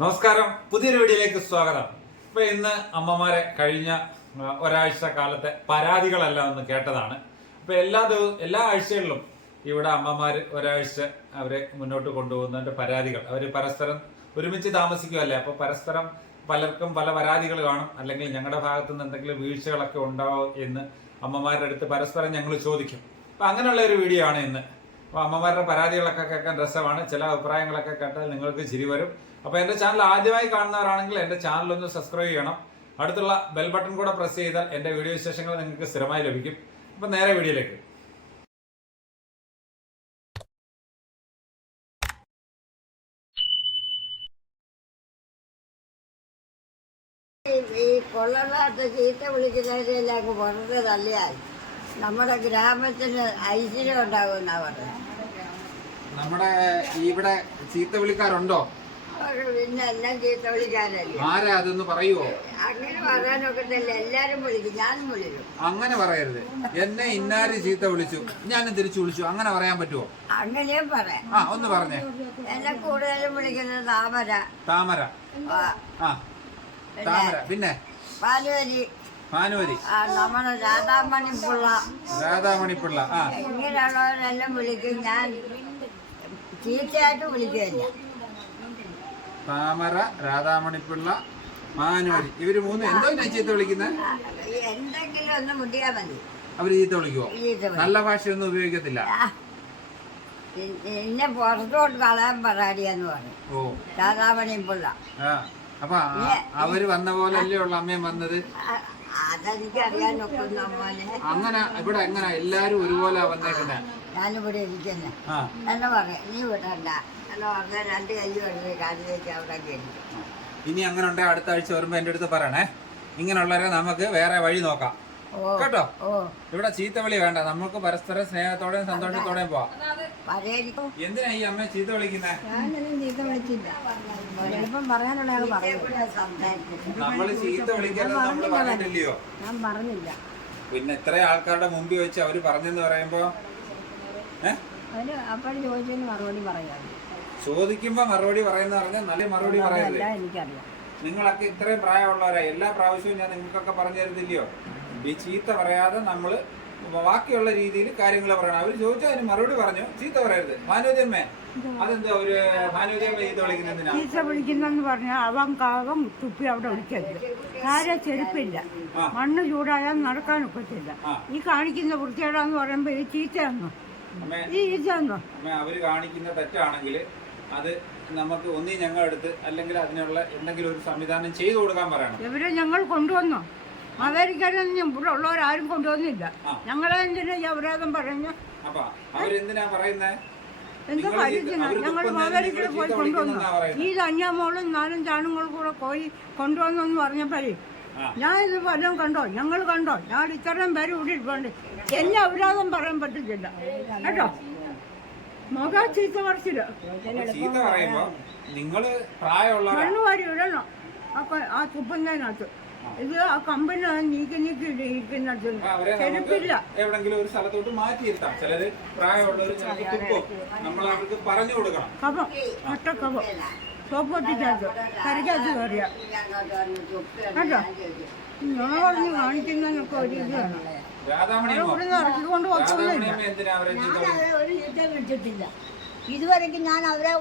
നമസ്കാരം. പുതിയൊരു വീഡിയോയിലേക്ക് സ്വാഗതം. ഇപ്പൊ ഇന്ന് അമ്മമാരെ കഴിഞ്ഞ ഒരാഴ്ച കാലത്തെ പരാതികളെല്ലാം ഒന്ന് കേട്ടതാണ്. അപ്പൊ എല്ലാ ദിവസവും എല്ലാ ആഴ്ചകളിലും ഇവിടെ അമ്മമാര് ഒരാഴ്ച അവരെ മുന്നോട്ട് കൊണ്ടുപോകുന്നതിന്റെ പരാതികൾ. അവർ പരസ്പരം ഒരുമിച്ച് താമസിക്കുകയല്ലേ അപ്പൊ പരസ്പരം പലർക്കും പല പരാതികൾ കാണും. അല്ലെങ്കിൽ ഞങ്ങളുടെ ഭാഗത്തു നിന്ന് എന്തെങ്കിലും വീഴ്ചകളൊക്കെ ഉണ്ടാവും എന്ന് അമ്മമാരുടെ അടുത്ത് പരസ്പരം ഞങ്ങൾ ചോദിക്കും. അപ്പൊ അങ്ങനെയുള്ള ഒരു വീഡിയോ ആണ് ഇന്ന്. അപ്പൊ അമ്മമാരുടെ പരാതികളൊക്കെ കേൾക്കാൻ രസമാണ്. ചില അഭിപ്രായങ്ങളൊക്കെ കേട്ടാൽ നിങ്ങൾക്ക് ചിരി വരും. അപ്പൊ എന്റെ ചാനൽ ആദ്യമായി കാണുന്നവരാണെങ്കിൽ എന്റെ ചാനൽ ഒന്ന് സബ്സ്ക്രൈബ് ചെയ്യണം. അടുത്തുള്ള ബെൽ ബട്ടൺ കൂടെ പ്രസ് ചെയ്താൽ എന്റെ വീഡിയോ വിശേഷങ്ങൾ നിങ്ങൾക്ക് സ്ഥിരമായി ലഭിക്കും. അപ്പൊ നേരെ വീഡിയോയിലേക്ക്. ഈ- കൊള്ളനാട്ട് ചീത്ത വിളിക്കുന്നവരെല്ലാം അങ്ങ് പുറത്ത് തള്ളിയാൽ നമ്മുടെ ഗ്രാമത്തിന് ഐശ്വര്യം ഉണ്ടാകുമെന്നാ പറഞ്ഞത് നമ്മുടെ ഇവിടെ ചീത്ത വിളിക്കാറുണ്ടോ പിന്നെ എല്ലാം ചീത്ത വിളിക്കാനല്ലേ? ആരാ അതൊന്ന് പറയുവോ? അങ്ങനെ പറയാനൊക്കെ തന്നെ എല്ലാരും വിളിക്കും. ഞാനും വിളിക്കും. അങ്ങനെ പറയരുത്. എന്നെ ഇന്നാര് ചീത്ത വിളിച്ചു? ഞാനും തിരിച്ചു വിളിച്ചു. അങ്ങനെ പറയാൻ പറ്റുമോ അങ്ങനെയും പറയാം. ആ ഒന്ന് പറഞ്ഞേ. എന്നെ കൂടുതലും വിളിക്കുന്നത് താമര. താമര. ആ, താമര. പിന്നെ? പാലുവരി. ഭാനുവരി നമ്മുടെ രാധാമണി പിള്ള രാധാമണിപ്പിള്ള. ആ. ഇങ്ങനെയുള്ളവരെല്ലാം വിളിക്കും. ഞാൻ ചീത്തയായിട്ട് വിളിക്കുകയില്ല. താമര രാധാമണിപ്പിള്ള മാനുവരി. ഇവർ മൂന്ന് എന്തോ ഞാൻ ചീത്ത വിളിക്കുന്നത് എന്തെങ്കിലും ഒന്ന് മതി. അവർ ചീത്ത വിളിക്കുവോ. നല്ല ഭാഷയൊന്നും ഉപയോഗിക്കത്തില്ല. എന്നെ പുറത്തോട്ട് കളയാൻ പരാടിയെന്ന് പറഞ്ഞു ഓ. രാധാമണിപ്പിള്ള. അപ്പൊ അവർ വന്ന പോലെ അല്ലേ ഉള്ള അമ്മയും വന്നത്? അങ്ങനെ ഇവിടെ എങ്ങനെ എല്ലാരും ഒരുപോലെ വന്നേക്കുന്നെ? ഞാനിവിടെ ഇരിക്കുന്നേ. എന്നെ പറയാം നീ വിടണ്ട. എന്ന് രണ്ട് കാലിലേക്ക് അവിടെ ഇനി അങ്ങനെ ഉണ്ടെ അടുത്ത ആഴ്ച വരുമ്പോ എന്റെ അടുത്ത് പറയണേ. ഇങ്ങനെയുള്ളവരെ നമുക്ക് വേറെ വഴി നോക്കാം. ഓ കേട്ടോ? ഓ. ഇവിടെ ചീത്തവിളി വേണ്ട. നമുക്ക് പരസ്പരം സ്നേഹത്തോടെയും സന്തോഷത്തോടെയും പോവാം. എന്തിനാ ഈ അമ്മ ചീത്ത വിളിക്കുന്നേ? ചീത്ത നമ്മൾ വിളിക്കരുത് നമ്മൾ പറഞ്ഞിട്ടില്ലയോ പിന്നെ ഇത്രയും ആൾക്കാരുടെ മുമ്പിൽ വെച്ച് അവർ പറഞ്ഞെന്ന് പറയുമ്പോ ഏ? അതിന് അപ്പോഴും ചോദിച്ചതിന് മറുപടി പറയാം. ചോദിക്കുമ്പോ മറുപടി പറയുന്ന പറഞ്ഞാൽ നല്ല മറുപടി പറയുന്നത് എനിക്കറിയാം. നിങ്ങളൊക്കെ ഇത്രയും പ്രായമുള്ളവരാ. എല്ലാ പ്രാവശ്യവും ഞാൻ നിങ്ങൾക്കൊക്കെ പറഞ്ഞു തരുന്നില്ലയോ ഈ ചീത്ത പറയാതെ നമ്മൾ ബാക്കിയുള്ള രീതിയിൽ കാര്യങ്ങൾ പറയണം. അവർ ചോദിച്ചാൽ അതിന് മറുപടി പറഞ്ഞു. ചീത്ത പറയരുത്. ഭാനുവതിയമ്മേ അതെന്താ ഒരു ഭാനുവതിയമ്മ ചീത്ത വിളിക്കുന്നതിനാ ചീത്ത വിളിക്കുന്നെന്ന് പറഞ്ഞാൽ അവൻ കാകം തുപ്പി അവിടെ ഒളിക്കരുത്. കാര്യം ചെരുപ്പില്ല. മണ്ണ് ചൂടായാൽ നടക്കാൻ ഒക്കത്തില്ല. ഈ കാണിക്കുന്ന വൃത്തികേടാന്ന് പറയുമ്പോ ഈ ചീത്തയാണോ ഈ ചീത്തയാണോ അവർ കാണിക്കുന്ന തെറ്റാണെങ്കിൽ അത് നമുക്ക് ഒന്നി ഞങ്ങൾ എടുത്ത് അല്ലെങ്കിൽ അതിനുള്ള എന്തെങ്കിലും ഒരു സംവിധാനം ചെയ്തു കൊടുക്കാൻ പറയണം. ഇവരെ ഞങ്ങൾ കൊണ്ടുവന്നു? അമേരിക്കയിലൊന്നും ഇവിടെ ഉള്ളവരാരും കൊണ്ടുവന്നില്ല. ഞങ്ങൾ ഞങ്ങളെ എന്തിനാ അപരാധം പറഞ്ഞു അപ്പൊ അവരെന്തിനാ പറയുന്നേ? എന്താ ഞങ്ങൾ പോയി കൊണ്ടുവന്നു. ഈ അഞ്ഞാമോളും നാലും ചാണുങ്ങളും കൂടെ പോയി കൊണ്ടുവന്നെന്ന് പറഞ്ഞപ്പോഴേ. ഞാൻ ഇത് വല്ലതും കണ്ടോ? ഞങ്ങൾ കണ്ടോ? ഞാൻ ഇത്രയും പേര് ഇവിടെ ഇരിപ്പുണ്ട്. എന്നെ അപരാധം പറയാൻ പറ്റത്തില്ല. കേട്ടോ? ചീത്ത പറിച്ചില്ല ചീത്ത പറയുമ്പോ നിങ്ങൾ പ്രായമുള്ള മണ്ണ് വാരി ഇടണം. അപ്പൊ ആ തുപ്പുന്നതിനകത്ത്. ഇത് ആ കമ്പനി നീക്കി നീക്കി ഇരിക്കുന്നത് ചെരുപ്പില്ല. എവിടെങ്കിലും ഒരു സ്ഥലത്തോട്ട് മാറ്റിയിരുത്താം ചിലര് പ്രായമുള്ളവർ ചിലർക്ക് തുപ്പും. നമ്മൾ അവർക്ക് പറഞ്ഞു കൊടുക്കണം. കപം ഒട്ട കപം സോപ്പ് കരക്കകത്ത് കയറിയ. കേട്ടോ ഞാൻ പറഞ്ഞു കാണിക്കുന്നതിനൊക്കെ ഒരു ഇത് ചീത്ത ഒരു ചീത്ത വിളിച്ചിട്ടില്ല. ഇതുവരെയ്ക്കും ഞാൻ അവരെ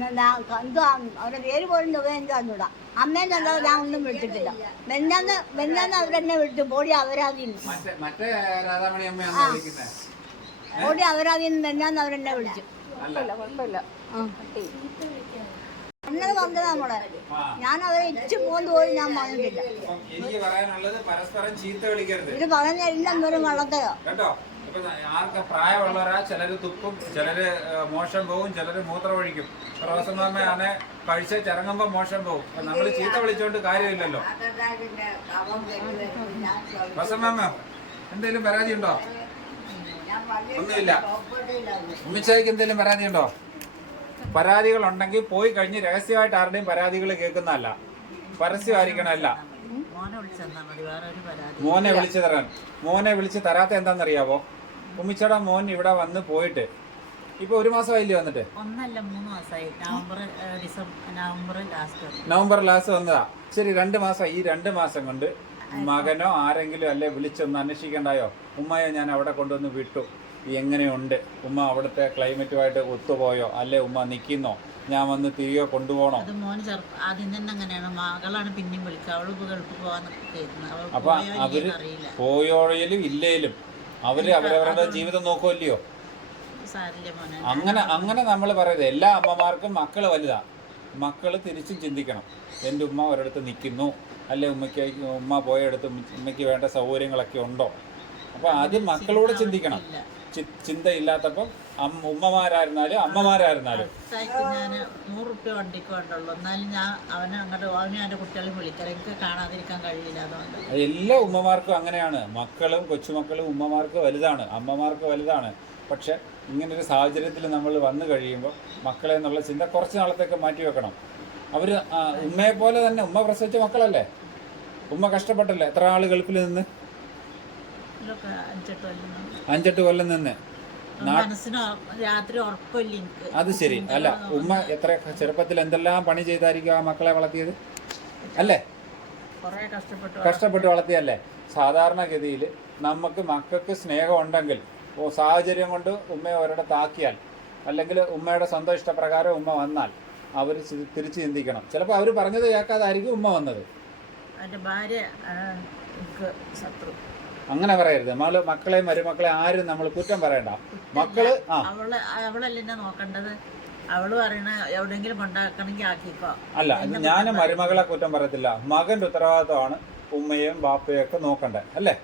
എന്താ എന്തോ അവരുടെ പേര് പോലും തുക എനിക്ക് തന്നൂടാ അമ്മേനെ എന്താ ഞാൻ ഒന്നും വിളിച്ചിട്ടില്ല. മെന്നാന്ന് മെന്നാന്ന് അവരെന്നെ വിളിച്ചു. ബോഡി അവരാതിന്ന് മറ്റേ മറ്റേ രാധാമണി അമ്മയാണോ വിളിക്കുന്നത് ബോഡി അവരാതിന്ന് മെന്നാന്ന് അവരെന്നെ വിളിച്ചു. അല്ല. അങ്ങനെ പറഞ്ഞത് നമ്മളെ ഞാൻ അവരെ ഇച്ചു പോകുന്ന പോലും ഞാൻ പറഞ്ഞിട്ടില്ല. എനിക്ക് പറയാനുള്ളത് പരസ്പരം ചീത്ത വിളിക്കരുത്. ഇത് പറഞ്ഞെല്ലാം വെറും വള്ളത്തെയോ? കേട്ടോ? ആർക്ക് പ്രായമുള്ളവരാ? ചിലര് തുപ്പും ചിലര് മോശം പോവും ചിലര് മൂത്രമൊഴിക്കും. റോസമ്മ കഴിച്ച് ചിറങ്ങുമ്പോ മോശം പോവും. നമ്മൾ നമ്മൾ ചീത്ത വിളിച്ചോണ്ട് കാര്യമില്ലല്ലോ. റോസമ്മ എന്തെങ്കിലും പരാതി ഉണ്ടോ ഒന്നുമില്ല. ഉമ്മിച്ചായിക്ക് എന്തെങ്കിലും പരാതി ഉണ്ടോ പരാതികൾ ഉണ്ടെങ്കിൽ പോയി കഴിഞ്ഞ് രഹസ്യമായിട്ട് ആരുടെയും പരാതികൾ കേൾക്കുന്നതല്ല. പരസ്യമായിരിക്കണമല്ല മോനെ വിളിച്ചു തരാൻ. മോനെ വിളിച്ച് തരാത്ത എന്താണെന്നറിയാവോ ഉമ്മിച്ചട മോൻ ഇവിടെ വന്ന് പോയിട്ട് ഇപ്പൊ ഒരു മാസമായില്ലേ വന്നിട്ട്? ഒന്നല്ല മൂന്ന് മാസമായി. നവംബർ ഏഹ്, December November last November last വന്നതാ. ശരി രണ്ട് മാസം ഈ രണ്ട് മാസം കൊണ്ട് മകനോ ആരെങ്കിലും അല്ലെ വിളിച്ചൊന്ന് അന്വേഷിക്കണ്ടായോ? ഉമ്മയോ ഞാൻ അവിടെ കൊണ്ടുവന്ന് വിട്ടു. എങ്ങനെയുണ്ട്? ഉമ്മ അവിടുത്തെ ക്ലൈമറ്റുമായിട്ട് ഒത്തുപോയോ? അല്ലെ ഉമ്മ നിൽക്കുന്നോ ഞാൻ വന്ന് തിരികെ കൊണ്ടുപോകണോ? അത് മോന് ചെറുപ്പം ആദ്യം തന്നെ അങ്ങനെയാണ്. മകളാണ് പിന്നെയും വിളിക്കുക. അവൾ ഇപ്പൊ ഗൾഫ് പോവാൻ നിൽക്കുന്നു അപ്പൊ അവർ പോയോഴയിലും ഇല്ലേലും അവർ അവരവരുടെ ജീവിതം നോക്കുമല്ലയോ അങ്ങനെ അങ്ങനെ നമ്മൾ പറയുന്നത് എല്ലാ അമ്മമാർക്കും മക്കൾ വലുതാ. മക്കൾ തിരിച്ചും ചിന്തിക്കണം. എന്റെ ഉമ്മ ഒരിടത്ത് നിൽക്കുന്നു അല്ലെ ഉമ്മയ്ക്ക് ഉമ്മ പോയടുത്ത് ഉമ്മയ്ക്ക് വേണ്ട സൗകര്യങ്ങളൊക്കെ ഉണ്ടോ? അപ്പോൾ ആദ്യം മക്കളോട് ചിന്തിക്കണം. ചിന്തയില്ലാത്തപ്പം അമ്മ ഉമ്മമാരായിരുന്നാലും അമ്മമാരായിരുന്നാലും. ഞാൻ നൂറ് റുപ്യ വണ്ടിക്ക് വേണ്ടുള്ളൂ. എന്നാലും ഞാൻ അവനെ അങ്ങോട്ട് അവനെ അവന്റെ കുട്ടികളെ വിളിക്കാം എനിക്ക് കാണാതിരിക്കാൻ കഴിയില്ല അതുകൊണ്ട്. എല്ലാ ഉമ്മമാർക്കും അങ്ങനെയാണ്. മക്കളും കൊച്ചുമക്കളും ഉമ്മമാർക്ക് വലുതാണ്. അമ്മമാർക്ക് വലുതാണ്. പക്ഷെ ഇങ്ങനൊരു സാഹചര്യത്തിൽ നമ്മൾ വന്നു കഴിയുമ്പോൾ മക്കളെ എന്നുള്ള ചിന്ത കുറച്ച് നാളത്തേക്ക് മാറ്റി വെക്കണം. അവർ ഉമ്മയെ പോലെ തന്നെ ഉമ്മ പ്രസവിച്ച മക്കളല്ലേ? ഉമ്മ കഷ്ടപ്പെട്ടല്ലേ? എത്ര ആൾ ഗൾഫിൽ നിന്ന്? അഞ്ചെട്ട് കൊല്ലം നിന്ന്. അഞ്ചെട്ട് കൊല്ലം നിന്ന്. മനസ്സിന് രാത്രി ഉറപ്പില്ല എനിക്ക്. അത് ശരി. അല്ല ഉമ്മ എത്ര ചെറുപ്പത്തിൽ എന്തെല്ലാം പണി ചെയ്തായിരിക്കും ആ മക്കളെ വളർത്തിയത്? അല്ലേ? കഷ്ടപ്പെട്ടു വളർത്തിയല്ലേ? സാധാരണഗതിയിൽ നമുക്ക് മക്കൾക്ക് സ്നേഹം ഉണ്ടെങ്കിൽ സാഹചര്യം കൊണ്ട് ഉമ്മയെ ഒരിടത്ത് ആക്കിയാൽ അല്ലെങ്കിൽ ഉമ്മയുടെ സ്വന്തം ഇഷ്ടപ്രകാരം ഉമ്മ വന്നാൽ അവർ തിരിച്ചു ചിന്തിക്കണം. ചിലപ്പോൾ അവർ പറഞ്ഞത് കേൾക്കാതായിരിക്കും ഉമ്മ വന്നത്. എന്റെ ഭാര്യ ശത്രു. അങ്ങനെ പറയരുത്. നമ്മൾ മക്കളെ മരുമക്കളെ ആരും നമ്മൾ കുറ്റം പറയണ്ട. മക്കൾ ആ. അവൾ അവളല്ല എന്നെ നോക്കേണ്ടത്? അവൾ പറയണ എവിടെയെങ്കിലും കൊണ്ടാക്കണമെങ്കിൽ ആക്കിക്കോ. അല്ല ഞാൻ ഞാൻ മരുമകളെ കുറ്റം പറയത്തില്ല. മകന്റെ ഉത്തരവാദിത്തമാണ് ഉമ്മയും ബാപ്പയും ഒക്കെ നോക്കണ്ടേ അല്ലേ?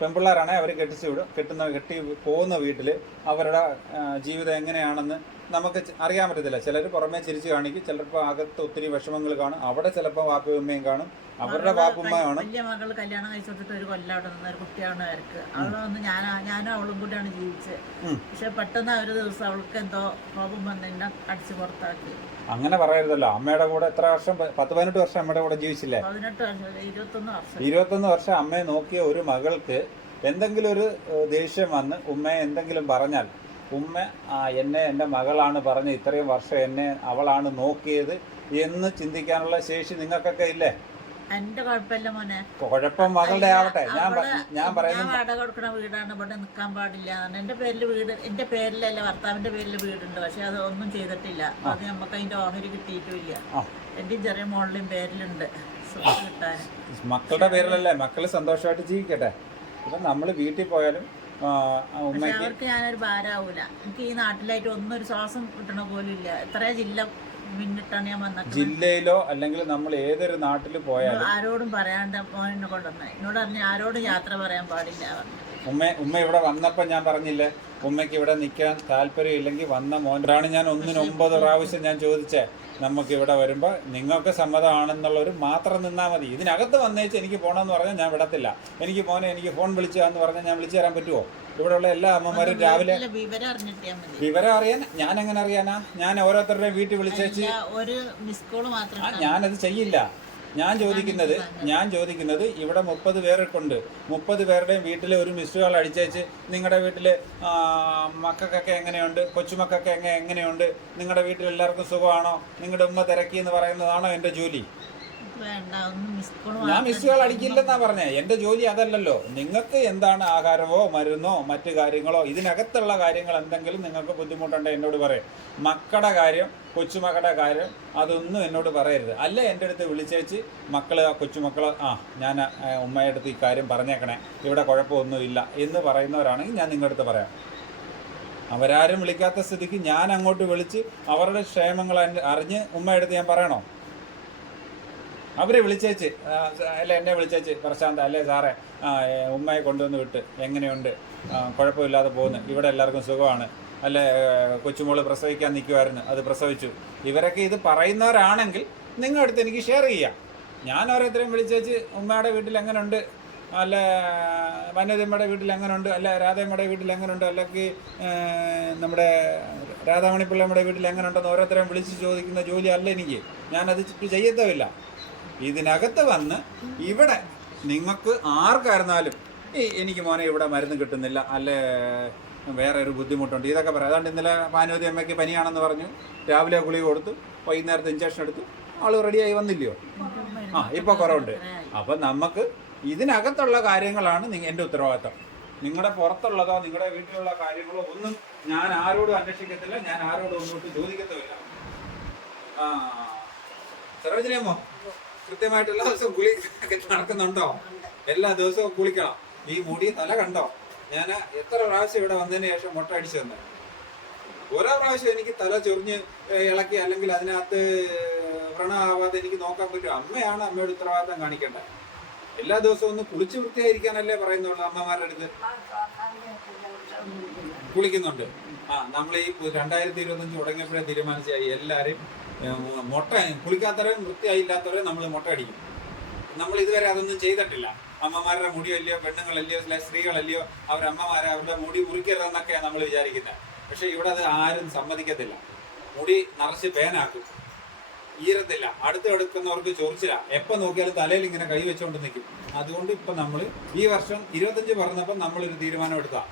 പെൺപിള്ളേരാണെങ്കിൽ അവർ കെട്ടിച്ചു വിടും. കെട്ടുന്ന കെട്ടി പോകുന്ന വീട്ടിൽ അവരുടെ ജീവിതം എങ്ങനെയാണെന്ന് നമുക്ക് അറിയാൻ പറ്റത്തില്ല. ചിലർ പുറമേ ചിരിച്ചു കാണിക്കും ചിലപ്പോൾ അകത്ത് ഒത്തിരി വിഷമങ്ങൾ കാണും. അവിടെ ചിലപ്പോൾ വാപ്പയമ്മയും കാണും. അവരുടെ ബാപ്പുമ്മ കാണും. വലിയ മകൾ കല്യാണം കഴിച്ചോട്ടിട്ട് ഒരു കൊല്ലം അവിടെ നിന്ന് ഒരു കുട്ടിയാണ് അവർക്ക്. അവളെ വന്ന് ഞാൻ ഞാനും അവളും കൂടിയാണ് ജീവിച്ചത്. പക്ഷെ പെട്ടെന്ന് ഒരു ദിവസം അവൾക്ക് എന്തോ കോപം വന്ന് അടിച്ചു പുറത്താക്കി. അങ്ങനെ പറയരുതല്ലോ. അമ്മയുടെ കൂടെ എത്ര വർഷം? പത്ത് പതിനെട്ട് വർഷം അമ്മയുടെ കൂടെ ജീവിച്ചില്ലേ? പതിനെട്ട് വർഷം ഇരുപത്തൊന്ന് വർഷം. ഇരുപത്തൊന്ന് വർഷം അമ്മയെ നോക്കിയ ഒരു മകൾക്ക് എന്തെങ്കിലും ഒരു ദേഷ്യം വന്ന് ഉമ്മയെ എന്തെങ്കിലും പറഞ്ഞാൽ ഉമ്മ ആ എന്നെ എന്റെ മകളാണ് പറഞ്ഞ് ഇത്രയും വർഷം എന്നെ അവളാണ് നോക്കിയത് എന്ന് ചിന്തിക്കാനുള്ള ശേഷി നിങ്ങൾക്കൊക്കെ ഇല്ലേ? എന്റെ കുഴപ്പമില്ല മോനെ. കുഴപ്പം മകളുടെ ആവട്ടെ. ഞാൻ ഞാൻ പറയുന്നത് വാടക കൊടുക്കുന്ന വീടാണ് ഇവിടെ നിൽക്കാൻ പാടില്ല. എന്റെ പേരിൽ വീട് എന്റെ പേരിലല്ല ഭർത്താവിന്റെ പേരിൽ വീടുണ്ട് പക്ഷെ അത് ഒന്നും ചെയ്തിട്ടില്ല. അത് നമുക്ക് അതിന്റെ ഓഹരി കിട്ടിയിട്ടില്ല. എന്റെ ചെറിയ മോളിലും പേരിലുണ്ട്. മക്കളുടെ പേരിലല്ലേ? മക്കൾ സന്തോഷമായിട്ട് ജീവിക്കട്ടെ. ഇപ്പൊ നമ്മൾ വീട്ടിൽ പോയാലും ഉമ്മയ്ക്ക്. അവർക്ക് ഞാനൊരു ഭാരമാവൂല. എനിക്ക് ഈ നാട്ടിലായിട്ട് ഒന്നൊരു ശ്വാസം കിട്ടണ പോലും ഇല്ല. എത്ര ജില്ല മുന്നിട്ടാണ് ഞാൻ വന്നത്? ജില്ലയിലോ അല്ലെങ്കിൽ നമ്മൾ ഏതൊരു നാട്ടിൽ പോയാലും ആരോടും പറയാണ്ട് മോനെ കൊണ്ടുവന്ന. എന്നോട് പറഞ്ഞു ആരോടും യാത്ര പറയാൻ പാടില്ല പറഞ്ഞു. ഉമ്മ ഉമ്മ ഇവിടെ വന്നപ്പോൾ ഞാൻ പറഞ്ഞില്ലേ ഉമ്മയ്ക്ക് ഇവിടെ നിൽക്കാൻ താല്പര്യം ഇല്ലെങ്കിൽ വന്ന മോനാണ് ഞാൻ ഒന്നിനൊമ്പത് പ്രാവശ്യം ഞാൻ ചോദിച്ചേ നമുക്ക് ഇവിടെ വരുമ്പോൾ നിങ്ങൾക്ക് സമ്മതമാണെന്നുള്ളൊരു മാത്രം നിന്നാൽ മതി. ഇതിനകത്ത് വന്നേച്ച് എനിക്ക് പോകണമെന്ന് പറഞ്ഞാൽ ഞാൻ വിടത്തില്ല. എനിക്ക് മോനെ എനിക്ക് ഫോൺ വിളിച്ചാന്ന് പറഞ്ഞാൽ ഞാൻ വിളിച്ചു തരാൻ പറ്റുമോ ഇവിടെയുള്ള എല്ലാ അമ്മമാരും രാവിലെ വിവരം അറിയാൻ ഞാൻ എങ്ങനെ അറിയാനാ? ഞാൻ ഓരോരുത്തരുടെയും വീട്ടിൽ വിളിച്ചേച്ച് ഒരു മിസ് മാത്രം ഞാനത് ചെയ്യില്ല. ഞാൻ ചോദിക്കുന്നത് ഞാൻ ചോദിക്കുന്നത് ഇവിടെ മുപ്പത് പേരൊക്കെയുണ്ട് മുപ്പത് പേരുടെയും വീട്ടിൽ ഒരു മിസ് കോൾ അടിച്ചേച്ച് നിങ്ങളുടെ വീട്ടിൽ മക്കൾക്കൊക്കെ എങ്ങനെയുണ്ട്? കൊച്ചുമക്കൾക്ക് എങ്ങനെ എങ്ങനെയുണ്ട്? നിങ്ങളുടെ വീട്ടിൽ എല്ലാവർക്കും സുഖമാണോ? നിങ്ങളുടെ ഉമ്മ തിരക്കി എന്ന് പറയുന്നതാണോ എന്റെ ജോലി? ഞാൻ മിസ് കോൾ അടിക്കില്ലെന്നാ പറഞ്ഞേ. എന്റെ ജോലി അതല്ലല്ലോ. നിങ്ങൾക്ക് എന്താണ് ആഹാരമോ മരുന്നോ മറ്റു കാര്യങ്ങളോ? ഇതിനകത്തുള്ള കാര്യങ്ങൾ എന്തെങ്കിലും നിങ്ങൾക്ക് ബുദ്ധിമുട്ടുണ്ടോ എന്നോട് പറയും. മക്കളുടെ കാര്യം കൊച്ചുമക്കളുടെ കാര്യം അതൊന്നും എന്നോട് പറയരുത്. അല്ല എന്റെ അടുത്ത് വിളിച്ചേച്ച് മക്കൾ കൊച്ചുമക്കൾ ആ ഞാൻ ഉമ്മയുടെ അടുത്ത് ഈ കാര്യം പറഞ്ഞേക്കണേ. ഇവിടെ കുഴപ്പമൊന്നുമില്ല എന്ന് പറയുന്നവരാണെങ്കിൽ ഞാൻ നിങ്ങളുടെ അടുത്ത് പറയാം. അവരാരും വിളിക്കാത്ത സ്ഥിതിക്ക് ഞാൻ അങ്ങോട്ട് വിളിച്ച് അവരുടെ ക്ഷേമങ്ങൾ അറിഞ്ഞ് ഉമ്മയുടെ അടുത്ത് ഞാൻ പറയണോ? അവരെ വിളിച്ചേച്ച് അല്ല എന്നെ വിളിച്ചേച്ച് പ്രശാന്ത് അല്ലേ സാറേ ഉമ്മയെ കൊണ്ടുവന്ന് വിട്ട് എങ്ങനെയുണ്ട്? കുഴപ്പമില്ലാതെ പോകുന്നു. ഇവിടെ എല്ലാവർക്കും സുഖമാണ്. അല്ലെ കൊച്ചുമോൾ പ്രസവിക്കാൻ നിൽക്കുമായിരുന്നു അത് പ്രസവിച്ചു. ഇവരൊക്കെ ഇത് പറയുന്നവരാണെങ്കിൽ നിങ്ങളുടെ അടുത്ത് എനിക്ക് ഷെയർ ചെയ്യാം. ഞാൻ ഓരോരുത്തരെയും വിളിച്ചേച്ച് ഉമ്മയുടെ വീട്ടിൽ എങ്ങനെയുണ്ട് അല്ല വന്യതമ്മയുടെ വീട്ടിൽ എങ്ങനെയുണ്ട് അല്ല രാധയമ്മയുടെ വീട്ടിൽ എങ്ങനെയുണ്ട് അല്ലെങ്കിൽ നമ്മുടെ രാധാമണി പിള്ളമ്മയുടെ വീട്ടിൽ എങ്ങനെയുണ്ടെന്ന് ഓരോരുത്തരെയും വിളിച്ച് ചോദിക്കുന്ന ജോലി അല്ല എനിക്ക്. ഞാനത് ചെയ്യത്തുമില്ല ഇതിനകത്ത് വന്ന് ഇവിടെ നിങ്ങൾക്ക് ആർക്കായിരുന്നാലും എനിക്ക് മോനെ ഇവിടെ മരുന്ന് കിട്ടുന്നില്ല. അല്ലേ വേറെ ഒരു ബുദ്ധിമുട്ടുണ്ട്. ഇതൊക്കെ പറയാം. അതുകൊണ്ട് ഇന്നലെ പാനോതി അമ്മയ്ക്ക് പനിയാണെന്ന് പറഞ്ഞു. രാവിലെ ഗുളിക കൊടുത്തു. വൈകുന്നേരത്തെ ഇഞ്ചക്ഷൻ എടുത്തു. ആൾ റെഡിയായി വന്നില്ലയോ? ആ ഇപ്പൊ കുറവുണ്ട്. അപ്പൊ നമുക്ക് ഇതിനകത്തുള്ള കാര്യങ്ങളാണ് എന്റെ ഉത്തരവാദിത്തം. നിങ്ങളുടെ പുറത്തുള്ളതോ നിങ്ങളുടെ വീട്ടിലുള്ള കാര്യങ്ങളോ ഒന്നും ഞാൻ ആരോടും അന്വേഷിക്കത്തില്ല. ഞാൻ ആരോടും ഒന്നോട്ട് ചോദിക്കത്തുമില്ല. ആ സർവജനമോ കൃത്യമായിട്ട് എല്ലാ ദിവസവും കുളി നടക്കുന്നുണ്ടോ? എല്ലാ ദിവസവും കുളിക്കണം ഈ മുടി തല കണ്ടോ? ഞാൻ എത്ര പ്രാവശ്യം ഇവിടെ വന്നതിന് ശേഷം മുട്ട അടിച്ചു തന്നെ. ഓരോ പ്രാവശ്യം എനിക്ക് തല ചൊറിഞ്ഞ് ഇളക്കി അല്ലെങ്കിൽ അതിനകത്ത് വ്രണമാവാതെ എനിക്ക് നോക്കാൻ പറ്റും. അമ്മയാണ് അമ്മയുടെ ഉത്തരവാദിത്തം കാണിക്കേണ്ടത്. എല്ലാ ദിവസവും ഒന്ന് കുളിച്ച് വൃത്തിയായിരിക്കാനല്ലേ പറയുന്നുള്ളൂ അമ്മമാരുടെ അടുത്ത്. കുളിക്കുന്നുണ്ട്. ആ നമ്മൾ ഈ രണ്ടായിരത്തി ഇരുപത്തഞ്ച് തുടങ്ങിയപ്പോഴേ തീരുമാനിച്ചായി എല്ലാവരും മുട്ട കുളിക്കാത്തവരെയും വൃത്തിയായില്ലാത്തവരെയും നമ്മൾ മുട്ട അടിക്കും. നമ്മൾ ഇതുവരെ അതൊന്നും ചെയ്തിട്ടില്ല. അമ്മമാരുടെ മുടിയല്ലയോ പെണ്ണുങ്ങളല്ലയോ അല്ലെ സ്ത്രീകളല്ലയോ അവരമ്മമാരെ അവരുടെ മുടി മുറിക്കരുതെന്നൊക്കെയാണ് നമ്മൾ വിചാരിക്കുന്നത് പക്ഷെ ഇവിടെ അത് ആരും സമ്മതിക്കത്തില്ല. മുടി നിറച്ച് പേനാക്കും. ഈരത്തില്ല. അടുത്ത് എടുക്കുന്നവർക്ക് ചൊറിച്ചില്ല എപ്പോ നോക്കിയാലും തലയിൽ ഇങ്ങനെ കൈ വെച്ചുകൊണ്ട് നിൽക്കും അതുകൊണ്ട് ഇപ്പൊ നമ്മൾ ഈ വർഷം ഇരുപത്തഞ്ച് പറഞ്ഞപ്പോൾ നമ്മളൊരു തീരുമാനം എടുത്താ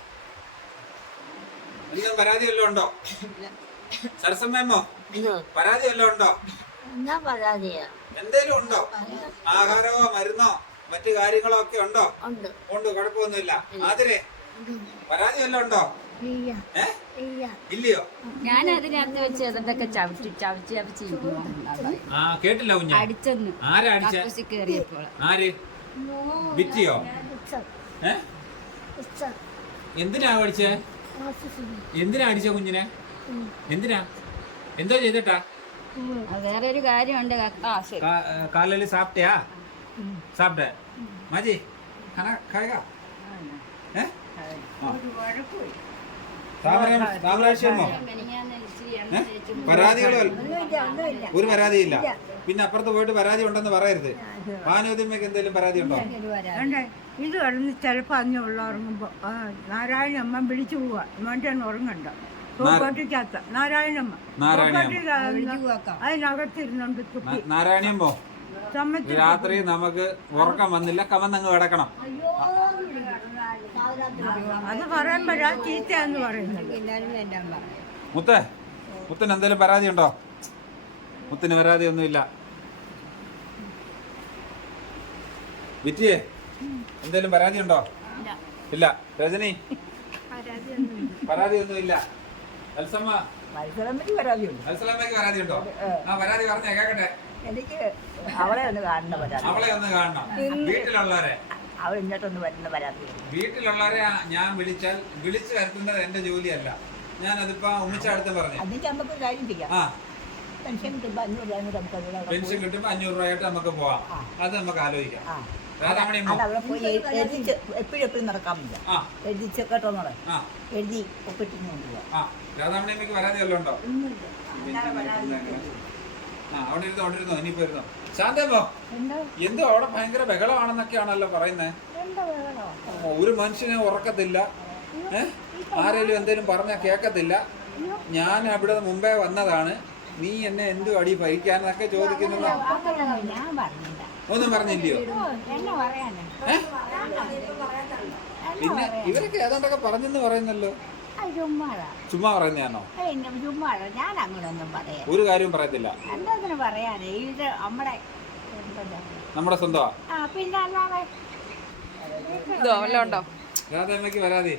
അധികം പരാതി വല്ലതും ഉണ്ടോ? സരസമ്മോ പരാതി വല്ലതും ഉണ്ടോ? എന്തേലും ഉണ്ടോ? ആഹാരമോ മരുന്നോ? മറ്റു കാര്യങ്ങളൊക്കെ ഉണ്ടോ? ഉണ്ട്. ഉണ്ട് കുഴപ്പമൊന്നുമില്ല. ആതിരെ പരാതി വല്ലതും ഉണ്ടോ? ഇല്ല. ഏ? ഇല്ല. ഇല്ലയോ? ഞാൻ അതിനകത്ത് വെച്ച് അതൊക്കെ ചവിട്ടി ചവിച്ച് ചവിച്ച് ആ കേട്ടില്ല കുഞ്ഞ. അടിച്ചെന്ന്. ആരാ അടിച്ച? കക്കൂസി കയറിയപ്പോൾ ആര്? വിറ്റിയോ എന്തിനാ അടിച്ചേ? എന്തിനാ അടിച്ച കുഞ്ഞിനെ? എന്തിനാ? എന്തോ ചെയ്തിട്ടാ? വേറെ ഒരു കാര്യമുണ്ട് കാലല് ആ ശരി. കാലയിൽ സാപ്പിട്ടയാ சாப்பிட்ட மாஜி கணா காய்கா ഒരു പരാതിയില്ല. പിന്നെ അപ്പുറത്ത് പോയിട്ട് പരാതി ഉണ്ടെന്ന് പറയരുത്. ഭാനോദ്യമയ്ക്ക് എന്തെങ്കിലും പരാതി ഉണ്ടോ? ഇത് കിടന്ന് ചിലപ്പോൾ അന്ന് ഉള്ള ഉറങ്ങുമ്പോ നാരായണ അമ്മ വിളിച്ചു പോവാ. ഇമ്മോട്ടാണ് ഉറങ്ങണ്ട. നാരായണമ്മ അതിനകത്തിരുന്നുണ്ട് നാരായണിയമ്മോ രാത്രി നമുക്ക് ഉറക്കം വന്നില്ല. കമന്നങ്ങ് കിടക്കണം. അത് പറയുമ്പോഴാ ചീത്തയെന്ന് പറയുന്നത്. മുത്തേ മുത്തിന് എന്തെങ്കിലും പരാതി ഉണ്ടോ മുത്തിന് പരാതി ഒന്നുമില്ല വിറ്റിയേ എന്തെങ്കിലും പരാതി ഉണ്ടോ ഇല്ല. രജനി? പരാതി ഒന്നുമില്ല അൽസമ്മ പരാതി ഉണ്ടോ ആ പരാതി പറഞ്ഞേ കേക്കട്ടെ. എനിക്ക് അവളെ ഒന്ന് കാണുന്ന പരാതി അവളെ ഒന്ന് കാണണം. വീട്ടിലുള്ളവരെ. അവൾ ഇങ്ങോട്ടൊന്ന് വരുന്ന പരാതിയുണ്ട് വീട്ടിലുള്ളവരെ ഞാൻ വിളിച്ചാൽ വിളിച്ചു വരുത്തുന്നത് എന്റെ ജോലിയല്ല. ഞാൻ അതിപ്പോ ഉമ്മിച്ചടുത്ത് പറഞ്ഞു. അതിന് നമുക്ക് ഒരു കാര്യം ചെയ്യാം. ആ. പെൻഷൻ കിട്ടുമ്പോൾ അഞ്ഞൂറ് രൂപ നമുക്ക് അതിലൂടെ അവിടെ പെൻഷൻ കിട്ടുമ്പോ അഞ്ഞൂറ് രൂപയായിട്ട് നമുക്ക് പോവാം. അത് നമുക്ക് ആലോചിക്കാം. ആ. രാധാമണി അത് അവിടെ പോയി എഴു- എഴുതിച്ച് എപ്പോഴും എപ്പോഴും നടക്കാൻ പറ്റില്ല. ആ. എഴുതി ഒപ്പിട്ടിന് കൊണ്ടുപോവാം. ആ. പരാതി വല്ലതും ഉണ്ടോ? ആ അവിടെ ഇരുന്നോ അവിടെ ഇരുന്നോ ഇനിയിപ്പോ ഇരുന്നോ. ശാന്തമ്മോ എന്തോ? അവിടെ ഭയങ്കര ബഹളമാണെന്നൊക്കെയാണല്ലോ പറയുന്നത് ഒരു മനുഷ്യനെ ഉറക്കത്തില്ല. ഏഹ് ആരെങ്കിലും എന്തേലും പറഞ്ഞാൽ കേക്കത്തില്ല. ഞാൻ അവിടെ മുമ്പേ വന്നതാണ്. നീ എന്നെ എന്തു അടി ഭരിക്കാന്നൊക്കെ ചോദിക്കുന്നത് ഒന്നും പറഞ്ഞില്ലയോ? പിന്നെ ഇവരൊക്കെ ഏതാണ്ടൊക്കെ പറഞ്ഞെന്ന് പറയുന്നല്ലോ. ചുമ്മാ പറയുന്നതാണോ? ഞാൻ പറയാം ഒരു കാര്യവും പറയത്തില്ല. എന്താ പറയാനേ? ഇത് നമ്മുടെ നമ്മുടെ സ്വന്തമാ. പിന്നെ അല്ലാതെ ഇതോ വല്ലതും ഉണ്ടോ രാധമ്മയ്ക്ക് പരാതി.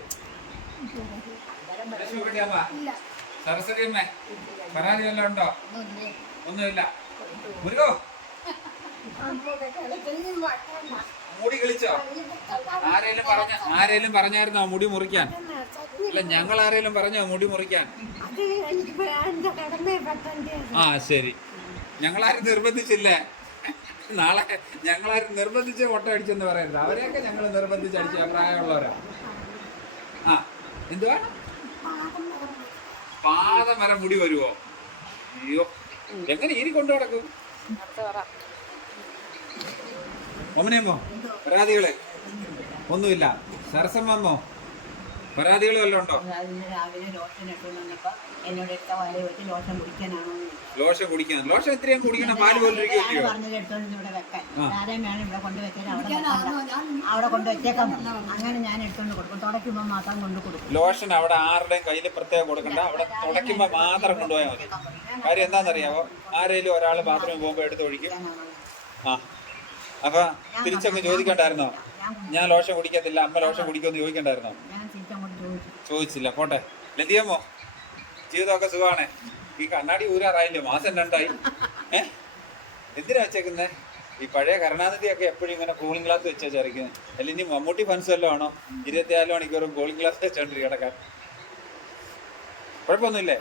ലക്ഷ്മിക്കുട്ടിയമ്മ, സരസ്വതി അമ്മ പരാതി വല്ലതും ഉണ്ടോ? ഒന്നുമില്ല. മുരുകോ? മുടി കളിച്ചോ? ആരേലും പറഞ്ഞ ആരേലും പറഞ്ഞായിരുന്നോ മുടി മുറിക്കാൻ? ഇല്ല ഞങ്ങൾ ആരെങ്കിലും പറഞ്ഞോ മുടി മുറിക്കാൻ? ആ ശരി. ഞങ്ങളാരും നിർബന്ധിച്ചില്ല. നാളെ ഞങ്ങളാരും നിർബന്ധിച്ച് മുട്ട അടിച്ചെന്ന് പറയരുത്. അവരെയൊക്കെ ഞങ്ങൾ നിർബന്ധിച്ച് അടിച്ച പ്രായമുള്ളവരാ. ആ എന്തുവാ? വരെ മുടി വരുവോ? അയ്യോ എങ്ങനെ ഇനി കൊണ്ടു നടക്കും? ഒമനയമ്മോ പരാതികളെ? ഒന്നുമില്ല. സരസമ്മോ പരാതികൾ വല്ലതും ഉണ്ടോ? രാവിലെ ലോഷൻ ഇട്ടുകൊണ്ട് വന്നപ്പോൾ എന്നോട് എടുത്ത വല വെച്ച് ലോഷൻ കുടിക്കാനാണോ ലോഷൻ കുടിക്കാൻ. ലോഷൻ എത്രയും കുടിക്കണം? പാൽ പോലെ പറഞ്ഞത് എടുത്തോണ്ട് ഇവിടെ വെക്കാൻ. ആരെയും വേണം ഇവിടെ കൊണ്ട് അവിടെ. അവിടെ കൊണ്ട് അങ്ങനെ ഞാൻ എടുത്തോണ്ട് കൊടുക്കും. തുടയ്ക്കുമ്പോൾ മാത്രം കൊണ്ട് കൊടുക്കും. ലോഷൻ അവിടെ ആരുടെയും കയ്യിൽ പ്രത്യേകം കൊടുക്കണ്ട. അവിടെ തുടയ്ക്കുമ്പോൾ മാത്രം കൊണ്ടുപോയാൽ മതി. കാര്യം എന്താണെന്നറിയാവോ? ആരെങ്കിലും ഒരാൾ ബാത്റൂമിൽ പോകുമ്പോൾ എടുത്ത് ഒഴിക്കും. ആ. അപ്പൊ തിരിച്ചങ്ങ് ചോദിക്കണ്ടായിരുന്നോ? ഞാൻ ലോഷൻ കുടിക്കത്തില്ല അമ്മ ലോഷൻ കുടിക്കുമെന്ന് ചോദിക്കണ്ടായിരുന്നോ? ചോദിച്ചില്ല. പോട്ടെ. ലതിയമ്മോ ജീവിതമൊക്കെ സുഖമാണേ ഈ കണ്ണാടി ഊരാറായില്ലേ? മാസം രണ്ടായി. ഏഹ് എന്തിനാ വെച്ചേക്കുന്നേ? ഈ പഴയ കരുണാനിധിയൊക്കെ എപ്പോഴും ഇങ്ങനെ കൂളിംഗ് ഗ്ലാസ് വെച്ചാ ചറിക്കുന്നത് അല്ല ഇനി മമ്മൂട്ടി ഫൻസ് വല്ലതും ആണോ? ഇരുപത്തിനാല് മണിക്കൂറും കൂളിംഗ് ഗ്ലാസ് വെച്ചോണ്ട് കിടക്കാൻ. കുഴപ്പമൊന്നുമില്ലേ?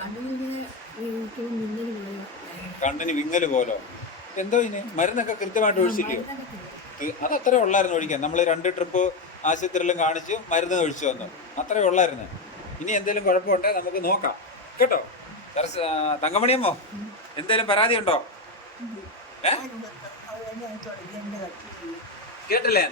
കണ്ണിന് വിങ്ങൽ പോലോ? എന്തോ ഇനി? മരുന്നൊക്കെ കൃത്യമായിട്ട് ഒഴിച്ചില്ലയോ അതത്ര ഉള്ളായിരുന്നു ഒഴിക്കാൻ. നമ്മൾ രണ്ട് ട്രിപ്പ് ആശുപത്രിയിലും കാണിച്ചു മരുന്ന് ഒഴിച്ചു വന്നു. അത്രേ ഉള്ളായിരുന്നു. ഇനി എന്തെങ്കിലും കുഴപ്പമുണ്ടെങ്കിൽ നമുക്ക് നോക്കാം. കേട്ടോ? തങ്കമണിയമ്മോ എന്തേലും പരാതി ഉണ്ടോ കേട്ടില്ലേ?